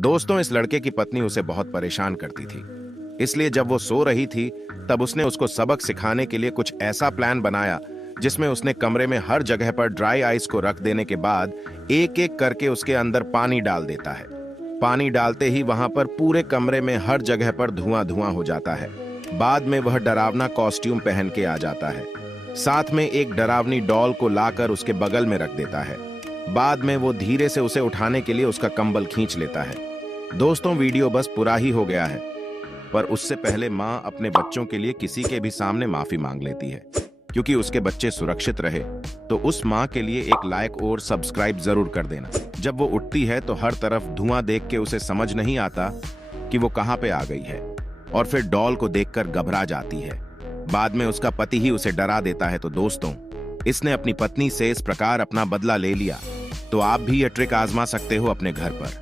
दोस्तों, इस लड़के की पत्नी उसे बहुत परेशान करती थी। इसलिए जब वो सो रही थी तब उसने उसको सबक सिखाने के लिए कुछ ऐसा प्लान बनाया जिसमें उसने कमरे में हर जगह पर ड्राई आइस को रख देने के बाद एक एक करके उसके अंदर पानी डाल देता है। पानी डालते ही वहां पर पूरे कमरे में हर जगह पर धुआं धुआं हो जाता है। बाद में वह डरावना कॉस्ट्यूम पहन के आ जाता है। साथ में एक डरावनी डॉल को लाकर उसके बगल में रख देता है। बाद में वो धीरे से उसे उठाने के लिए उसका कंबल खींच लेता है। दोस्तों, वीडियो बस पूरा ही हो गया है, पर उससे पहले माँ अपने बच्चों के लिए किसी के भी सामने माफी मांग लेती है। क्योंकि उसके बच्चे सुरक्षित रहे तो उस माँ के लिए एक लाइक और सब्सक्राइब जरूर कर देना। जब वो उठती है तो हर तरफ धुआं देख के उसे समझ नहीं आता कि वो कहाँ पे आ गई है और फिर डॉल को देखकर घबरा जाती है। बाद में उसका पति ही उसे डरा देता है। तो दोस्तों, इसने अपनी पत्नी से इस प्रकार अपना बदला ले लिया। तो आप भी यह ट्रिक आजमा सकते हो अपने घर पर।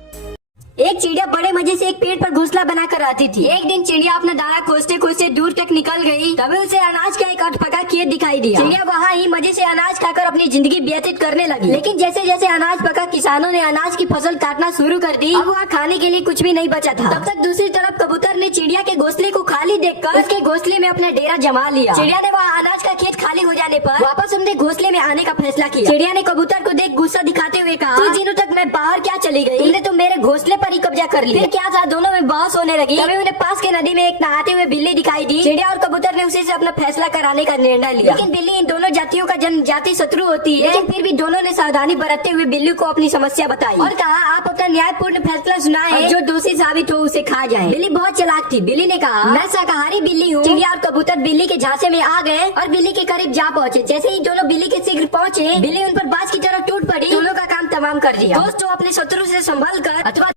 एक चिड़िया बड़े मजे से एक पेड़ पर घोंसला बनाकर आती थी। एक दिन चिड़िया अपना दाना खोजते खोजते दूर तक निकल गई। तभी उसे अनाज का एक अधपका खेत दिखाई दिया। चिड़िया वहाँ ही मजे से अनाज खाकर अपनी जिंदगी व्यतीत करने लगी। लेकिन जैसे जैसे अनाज पका, किसानों ने अनाज की फसल काटना शुरू कर दी। अब वहाँ खाने के लिए कुछ भी नहीं बचा था। तब तक दूसरी तरफ कबूतर ने चिड़िया के घोंसले को खाली देखकर उसके घोंसले में अपना डेरा जमा लिया। चिड़िया ने वहाँ अनाज का खेत खाली हो जाने पर वापस अपने घोंसले में आने का फैसला किया। चिड़िया ने कबूतर को देख गुस्सा दिखाते हुए कहा, कुछ दिनों तक मैं बाहर क्या चली गई, तुमने तो मेरे घोंसले पर ही कब्जा कर लिया। क्या था, दोनों में बहस होने लगी। तभी उन्हें पास के नदी में एक नहाते हुए बिल्ली दिखाई दी। चिड़िया और कबूतर ने उसी से अपना फैसला कराने का निर्णय लिया। लेकिन बिल्ली इन दोनों जातियों का जनजातीय शत्रु होती है। लेकिन फिर भी दोनों ने सावधानी बरतते हुए बिल्ली को अपनी समस्या बताई और कहा, आप अपना न्यायपूर्ण फैसला सुनाएं, जो दोषी साबित हो उसे खा जाए। बिल्ली बहुत चालाक थी। बिल्ली ने कहा, मैं शाकाहारी बिल्ली हूँ। चिड़िया और कबूतर बिल्ली के झांसे में आ गए और बिल्ली के करीब जा पहुँचे। जैसे ही दोनों बिल्ली के शीघ्र पहुँचे, बिल्ली उन पर बाज की तरह टूट पड़ी। दोनों का काम तमाम कर दिया। दोस्तों, अपने शत्रु से संभल कर अथवा